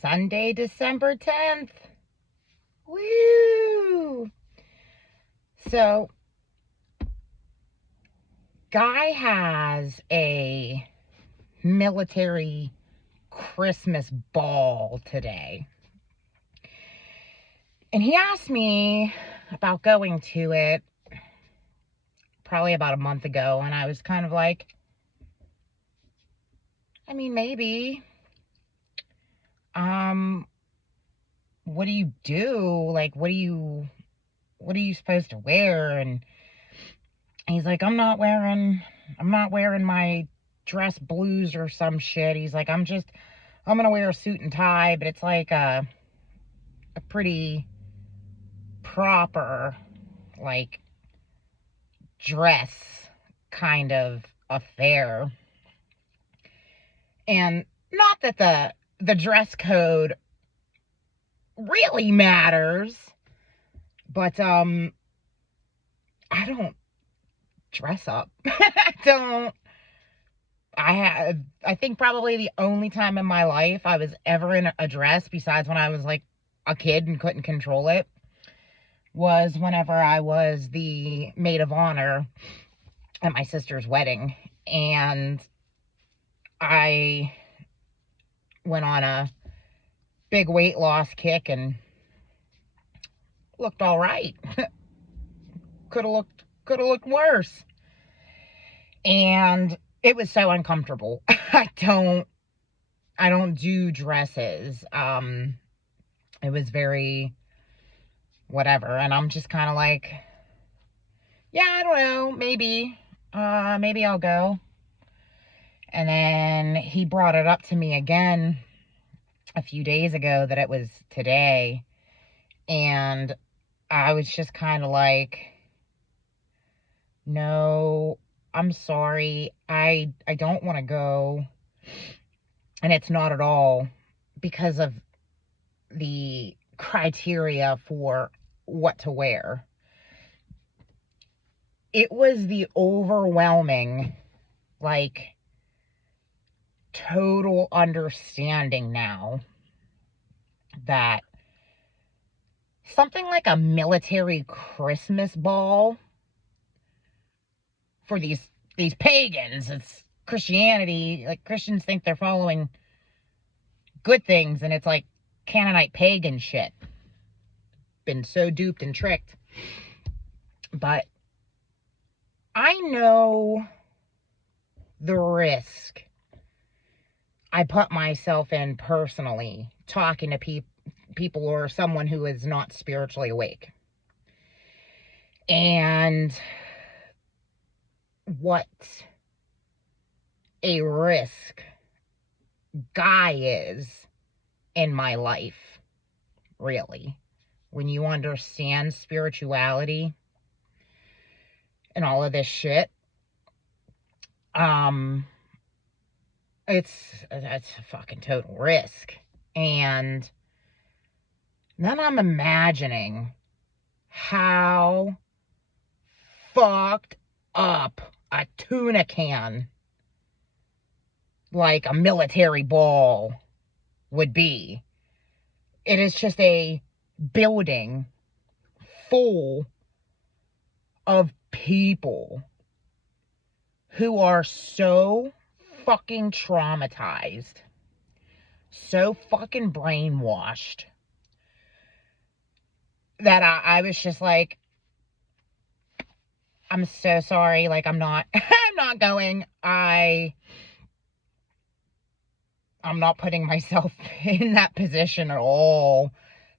Sunday, December 10th. Woo! So, Guy has a military Christmas ball today. And he asked me about going to it probably about a month ago. And I was kind of like, maybe. What do you do? Like, what are you supposed to wear? And he's like, I'm not wearing my dress blues or some shit. He's like, I'm gonna wear a suit and tie, but it's like a pretty proper, like, dress kind of affair. And not that the dress code really matters, but I don't dress up. I think probably the only time in my life I was ever in a dress, besides when I was like a kid and couldn't control it, was whenever I was the maid of honor at my sister's wedding. And I went on a big weight loss kick and looked all right. Could have looked worse. And it was so uncomfortable. I don't do dresses. It was very whatever. And I'm just kind of like, yeah, I don't know. Maybe I'll go. And then he brought it up to me again a few days ago that it was today. And I was just kind of like, no, I'm sorry. I don't want to go. And it's not at all because of the criteria for what to wear. It was the overwhelming, like, total understanding now that something like a military Christmas ball for these pagans, it's Christianity, like, Christians think they're following good things, and it's like Canaanite pagan shit. Been so duped and tricked. But I know the risk I put myself in personally talking to people or someone who is not spiritually awake. And what a risk Guy is in my life, really. When you understand spirituality and all of this shit, it's a fucking total risk. And then I'm imagining how fucked up a tuna can, like a military ball, would be. It is just a building full of people who are so fucking traumatized, so fucking brainwashed, that I was just like, I'm so sorry. Like, I'm not going. I'm not putting myself in that position at all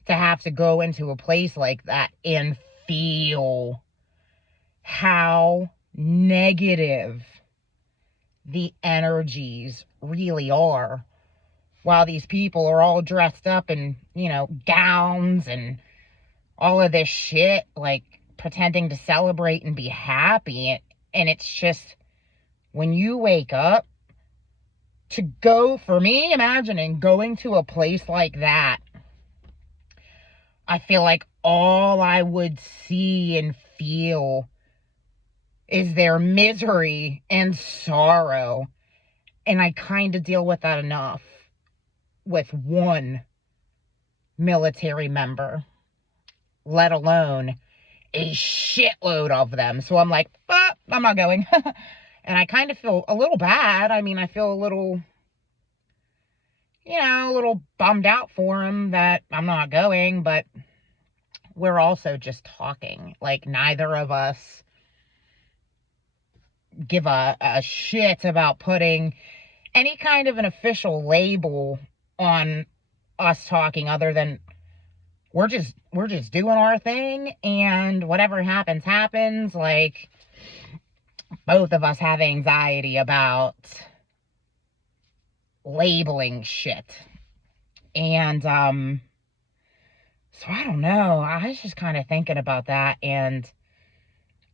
to have to go into a place like that and feel how negative the energies really are, while these people are all dressed up in, gowns and all of this shit, like, pretending to celebrate and be happy. And it's just, when you wake up, to go, for me, imagining going to a place like that, I feel like all I would see and feel is their misery and sorrow. And I kind of deal with that enough with one military member, let alone a shitload of them. So I'm like, I'm not going. And I kind of feel a little bad. I mean, I feel a little, a little bummed out for him that I'm not going, but we're also just talking. Like, neither of us give a shit about putting any kind of an official label on us talking, other than we're just doing our thing, and whatever happens, happens. Like, both of us have anxiety about labeling shit. And, so I don't know. I was just kind of thinking about that. And,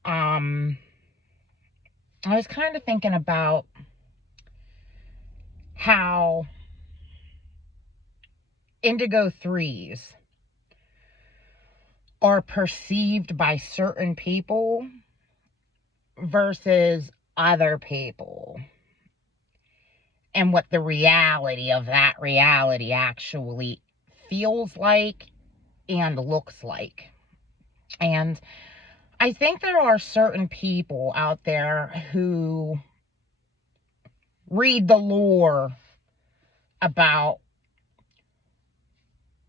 I was kind of thinking about how Indigo 3s are perceived by certain people versus other people, and what the reality of that reality actually feels like and looks like. And I think there are certain people out there who read the lore about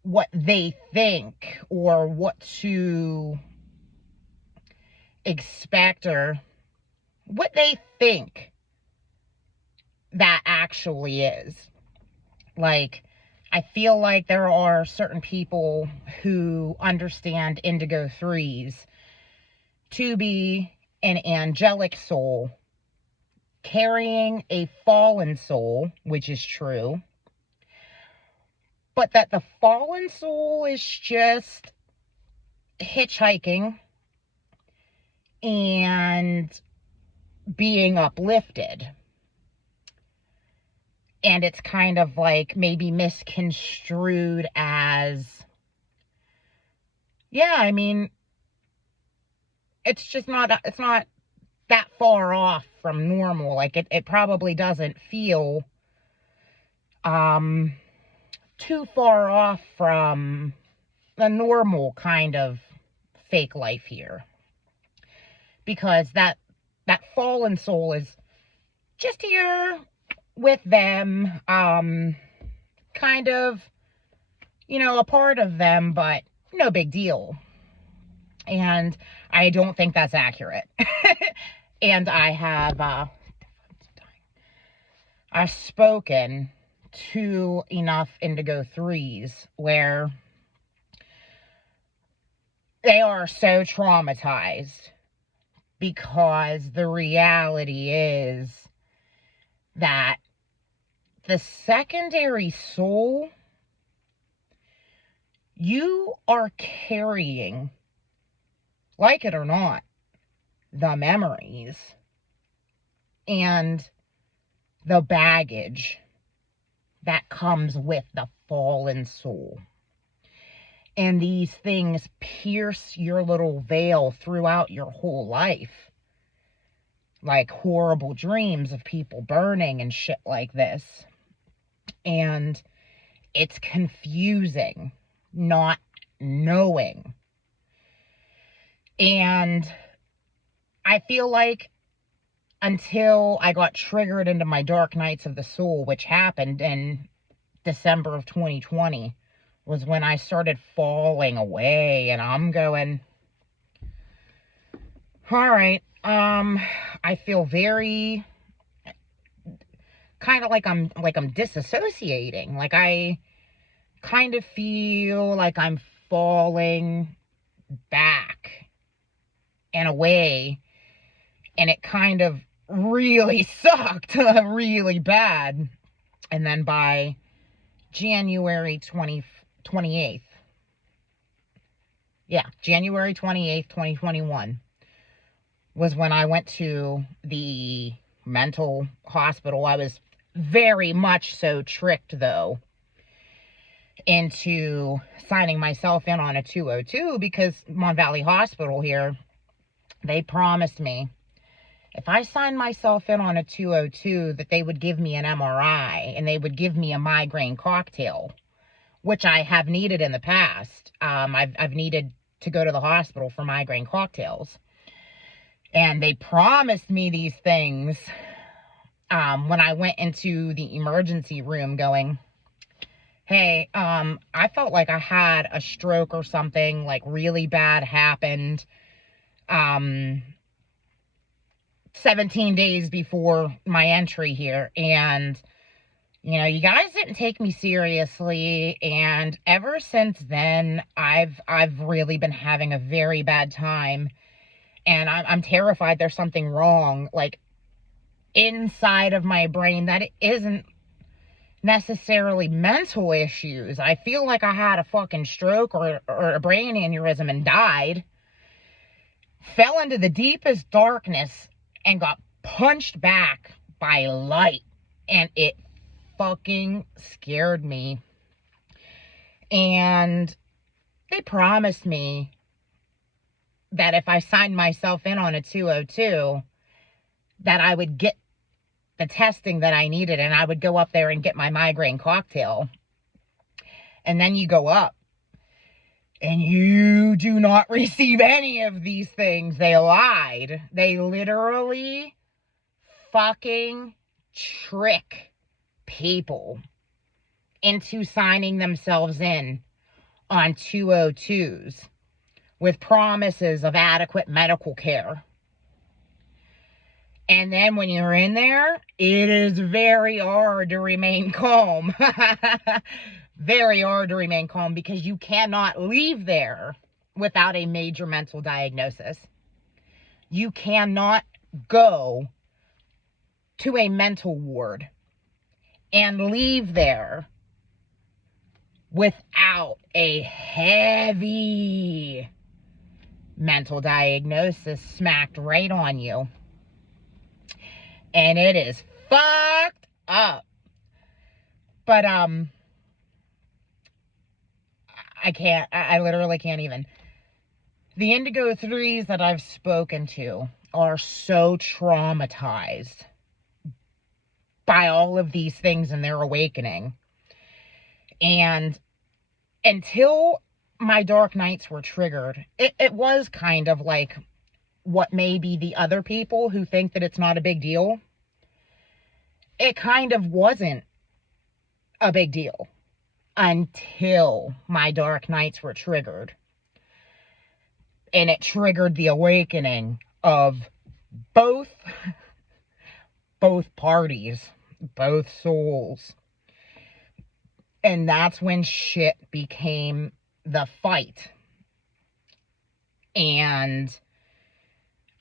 what they think or what to expect, or what they think that actually is. Like, I feel like there are certain people who understand Indigo 3s to be an angelic soul carrying a fallen soul, which is true, but that the fallen soul is just hitchhiking and being uplifted. And it's kind of like maybe misconstrued as, I mean, it's not that far off from normal. Like, it probably doesn't feel too far off from the normal kind of fake life here, because that fallen soul is just here with them, kind of, a part of them, but no big deal. And I don't think that's accurate. And I have I've spoken to enough Indigo 3s where they are so traumatized, because the reality is that the secondary soul, you are carrying, like it or not, the memories and the baggage that comes with the fallen soul. And these things pierce your little veil throughout your whole life. Like horrible dreams of people burning and shit like this. And it's confusing not knowing. And I feel like until I got triggered into my dark nights of the soul, which happened in December of 2020, was when I started falling away. And I'm going, all right, I feel very kind of like I'm disassociating. Like, I kind of feel like I'm falling back and away, and it kind of really sucked really bad. And then by January 28th, January 28th, 2021 was when I went to the mental hospital. I was very much so tricked, though, into signing myself in on a 202, because Mon Valley Hospital here, they promised me if I signed myself in on a 202 that they would give me an MRI and they would give me a migraine cocktail which I have needed in the past. I've needed to go to the hospital for migraine cocktails. And they promised me these things when I went into the emergency room going, hey, I felt like I had a stroke or something, like really bad happened 17 days before my entry here. And, you know, you guys didn't take me seriously. And ever since then, I've really been having a very bad time. And I'm terrified there's something wrong, like, inside of my brain that it isn't necessarily mental issues. I feel like I had a fucking stroke or a brain aneurysm and died, fell into the deepest darkness and got punched back by light, and it fucking scared me. And they promised me that if I signed myself in on a 202, that I would get the testing that I needed, and I would go up there and get my migraine cocktail. And then you go up and you do not receive any of these things. They lied. They literally fucking trick people into signing themselves in on 202s with promises of adequate medical care. And then when you're in there, it is very hard to remain calm. Very hard to remain calm, because you cannot leave there without a major mental diagnosis. You cannot go to a mental ward and leave there without a heavy mental diagnosis smacked right on you. And it is fucked up. But, I literally can't even. The Indigo 3s that I've spoken to are so traumatized by all of these things in their awakening. And until my dark nights were triggered, it was kind of like what maybe the other people who think that it's not a big deal. It kind of wasn't a big deal until my dark nights were triggered. And it triggered the awakening of both parties, both souls. And that's when shit became the fight. And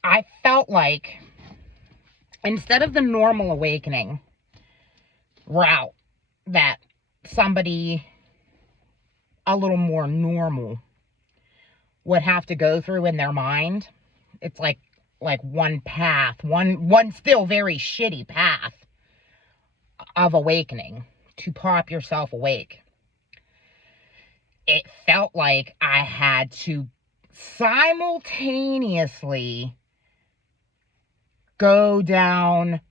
I felt like, instead of the normal awakening route that somebody a little more normal would have to go through in their mind, it's like one path, one still very shitty path of awakening to pop yourself awake. It felt like I had to simultaneously go down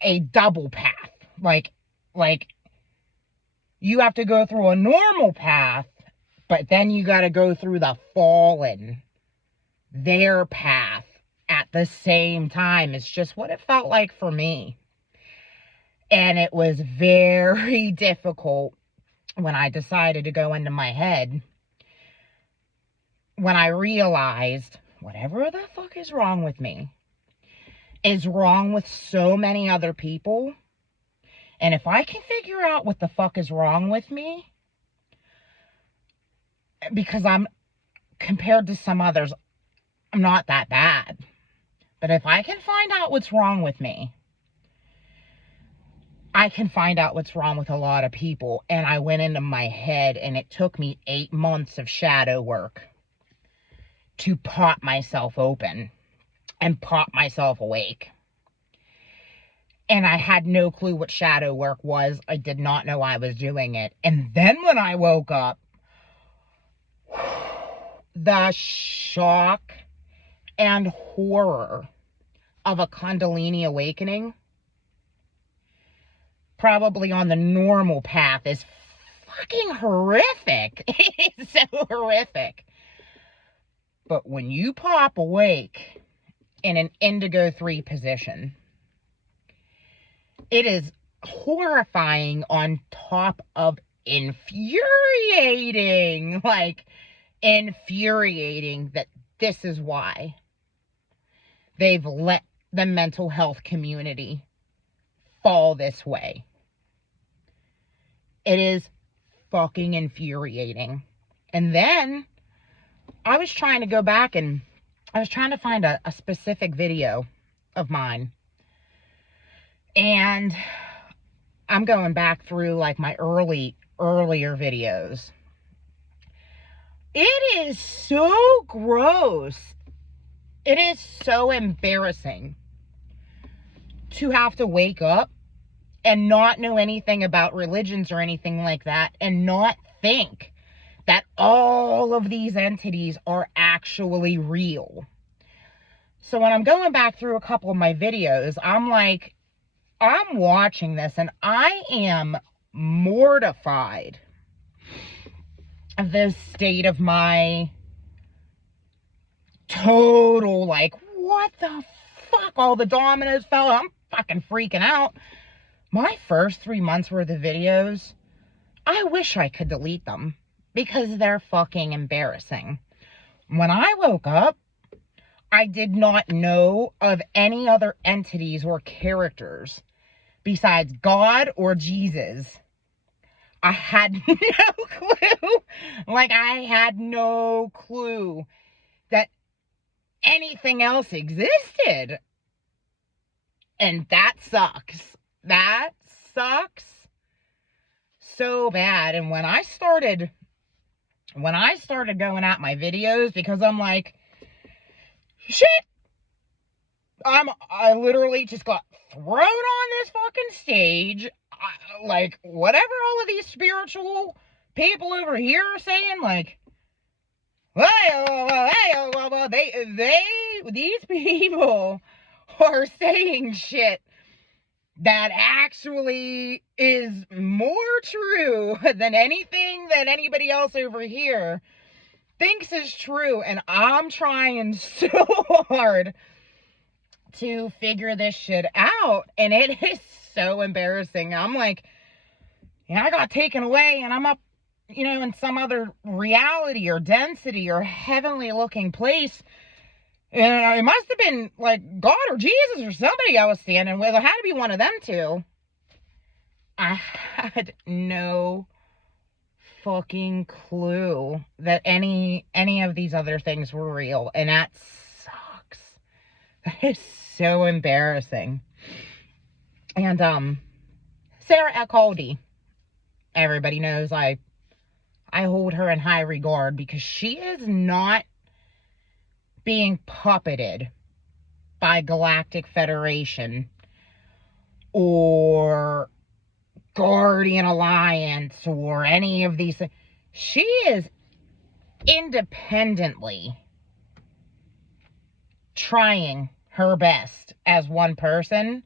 a double path. Like you have to go through a normal path, but then you got to go through the fallen, their path at the same time. It's just what it felt like for me. And it was very difficult when I decided to go into my head, when I realized whatever the fuck is wrong with me is wrong with so many other people. And if I can figure out what the fuck is wrong with me, because I'm, compared to some others, I'm not that bad. But if I can find out what's wrong with me, I can find out what's wrong with a lot of people. And I went into my head, and it took me 8 months of shadow work to pop myself open and pop myself awake. And I had no clue what shadow work was. I did not know I was doing it. And then when I woke up, the shock and horror of a Kundalini awakening probably on the normal path is fucking horrific. It's so horrific. But when you pop awake in an Indigo 3 position, it is horrifying on top of infuriating. Like, infuriating that this is why they've let the mental health community fall this way. It is fucking infuriating. And then I was trying to go back and I was trying to find a specific video of mine. And I'm going back through like my earlier videos. It is so gross. It is so embarrassing to have to wake up and not know anything about religions or anything like that, and not think that all of these entities are actually real. So when I'm going back through a couple of my videos, I'm like, I'm watching this and I am mortified of the state of my total, like, what the fuck? All the dominoes fell. I'm fucking freaking out. My first 3 months worth of videos, I wish I could delete them because they're fucking embarrassing. When I woke up, I did not know of any other entities or characters besides God or Jesus. I had no clue. Like, I had no clue that anything else existed. And that sucks. That sucks so bad. And when I started going at my videos, because I'm like, shit, I literally just got thrown on this fucking stage. Like, whatever all of these spiritual people over here are saying, like, these people are saying shit that actually is more true than anything that anybody else over here thinks is true. And I'm trying so hard to figure this shit out, and it is so embarrassing. I'm like, I got taken away and I'm up, in some other reality or density or heavenly looking place. And it must have been like God or Jesus or somebody I was standing with. It had to be one of them two. I had no fucking clue that any of these other things were real. And that sucks. That is so embarrassing. And Sarah Eckaldi, everybody knows I hold her in high regard because she is not being puppeted by Galactic Federation or Guardian Alliance or any of these things. She is independently trying her best as one person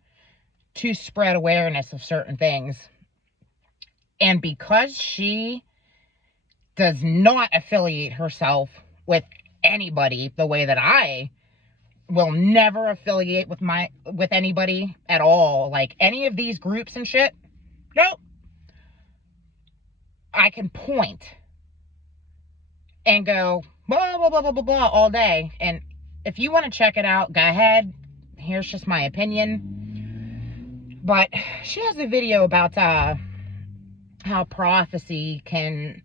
to spread awareness of certain things. And because she does not affiliate herself with anybody the way that I will never affiliate with anybody at all, like any of these groups and shit, nope. I can point and go blah blah blah blah blah blah all day, and if you want to check it out, go ahead. Here's just my opinion. But she has a video about how prophecy can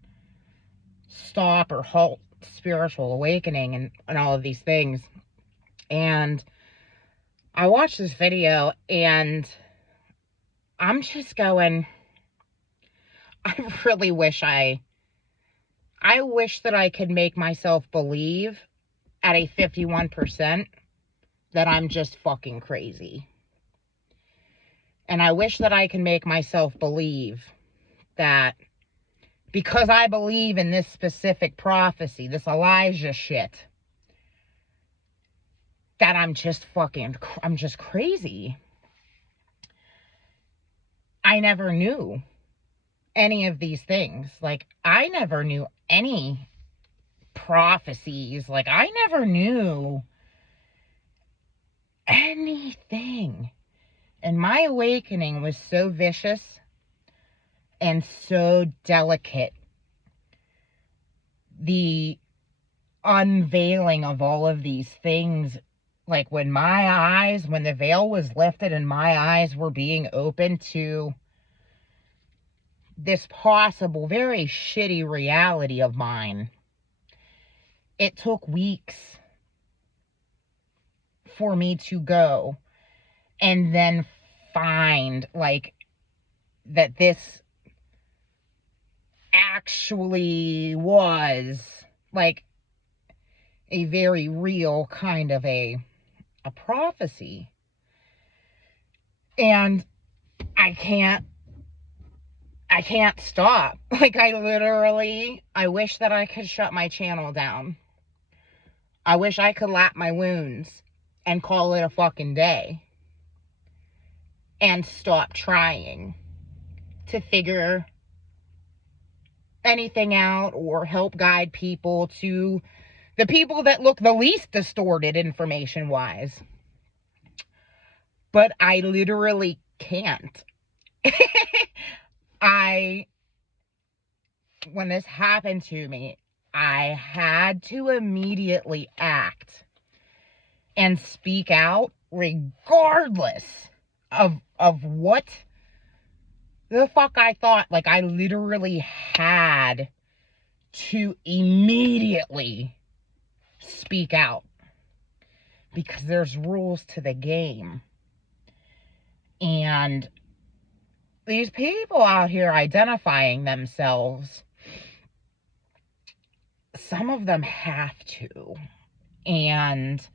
stop or halt spiritual awakening and all of these things. And I watched this video and I'm just going, I really wish I wish that I could make myself believe at a 51% that I'm just fucking crazy. And I wish that I can make myself believe that because I believe in this specific prophecy, this Elijah shit, that I'm just crazy. I never knew any of these things. Like, I never knew any prophecies. Like, I never knew anything. And my awakening was so vicious and so delicate. The unveiling of all of these things, like when the veil was lifted and my eyes were being opened to this possible, very shitty reality of mine, it took weeks for me to go and then find, like, that this actually was, like, a very real kind of a prophecy. And I can't stop. Like, I wish that I could shut my channel down. I wish I could lap my wounds and call it a fucking day and stop trying to figure anything out or help guide people to the people that look the least distorted information wise. But I literally can't. When this happened to me, I had to immediately act and speak out regardless of what the fuck I thought. Like, I literally had to immediately speak out because there's rules to the game. And these people out here identifying themselves, some of them have to. And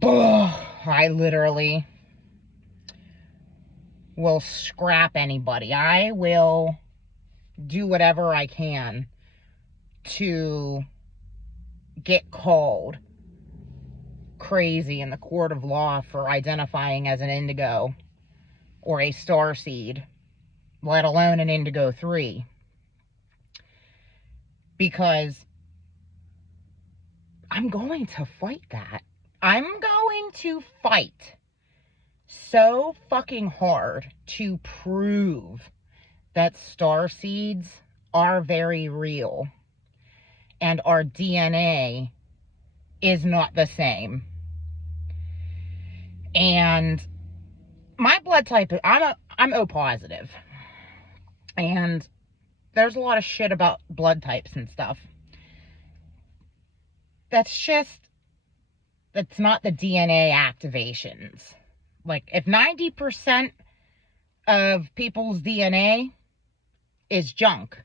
I literally will scrap anybody. I will do whatever I can to get called crazy in the court of law for identifying as an indigo or a starseed, let alone an indigo 3. Because I'm going to fight that. I'm going to fight so fucking hard to prove that starseeds are very real and our DNA is not the same. And my blood type, I'm O positive. And there's a lot of shit about blood types and stuff. That's not the DNA activations. Like, if 90% of people's DNA is junk,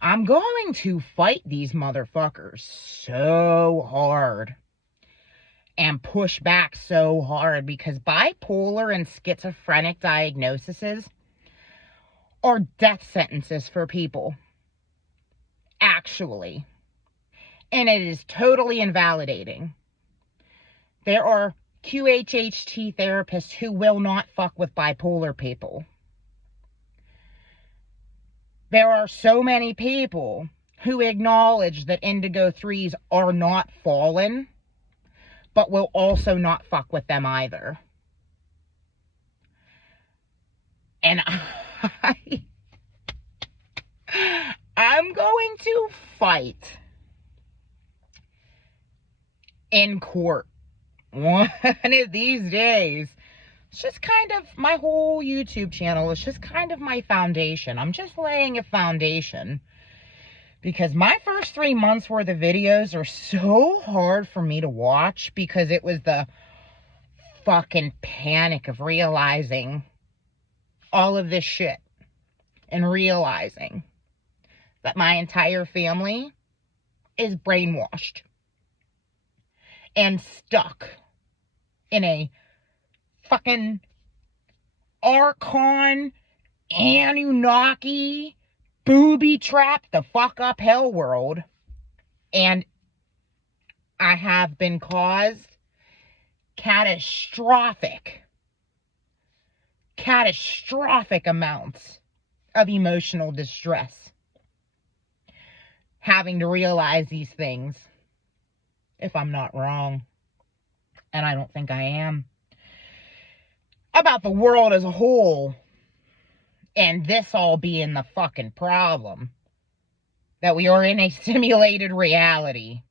I'm going to fight these motherfuckers so hard and push back so hard, because bipolar and schizophrenic diagnoses are death sentences for people. Actually. And it is totally invalidating. There are QHHT therapists who will not fuck with bipolar people. There are so many people who acknowledge that indigo 3s are not fallen, but will also not fuck with them either. And I'm going to fight in court one of these days. It's just kind of, my whole YouTube channel is just kind of my foundation. I'm just laying a foundation because my first 3 months worth of videos are so hard for me to watch, because it was the fucking panic of realizing all of this shit and realizing that my entire family is brainwashed and stuck in a fucking Archon, Anunnaki, booby trap the fuck up hell world. And I have been caused catastrophic catastrophic amounts of emotional distress having to realize these things, if I'm not wrong, and I don't think I am, about the world as a whole, and this all being the fucking problem, that we are in a simulated reality,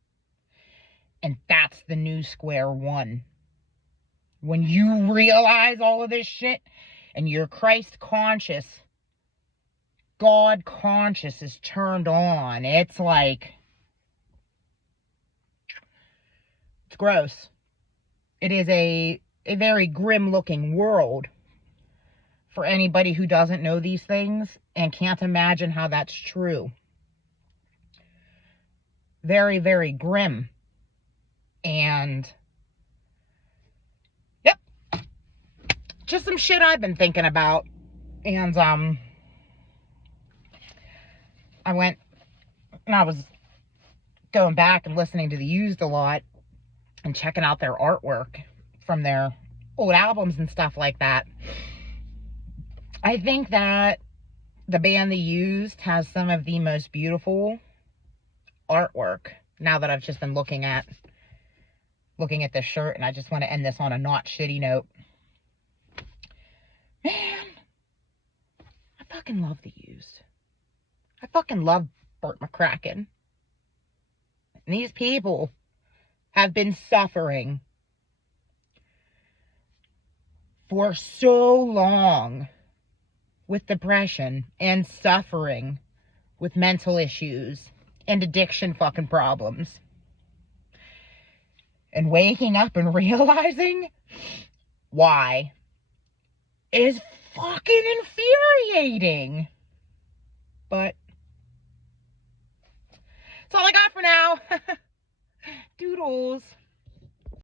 and that's the new square one. When you realize all of this shit, and you're Christ conscious, God conscious is turned on, it's like, it's gross. It is a very grim looking world for anybody who doesn't know these things and can't imagine how that's true. Very, very grim. And yep, just some shit I've been thinking about. And I went and I was going back and listening to The Used a lot and checking out their artwork from their old albums and stuff like that. I think that the band The Used has some of the most beautiful artwork, now that I've just been looking at this shirt, and I just want to end this on a not shitty note. Man, I fucking love The Used. I fucking love Burt McCracken. And these people have been suffering for so long with depression and suffering with mental issues and addiction fucking problems. And waking up and realizing why is fucking infuriating. But that's all I got for now. Doodles.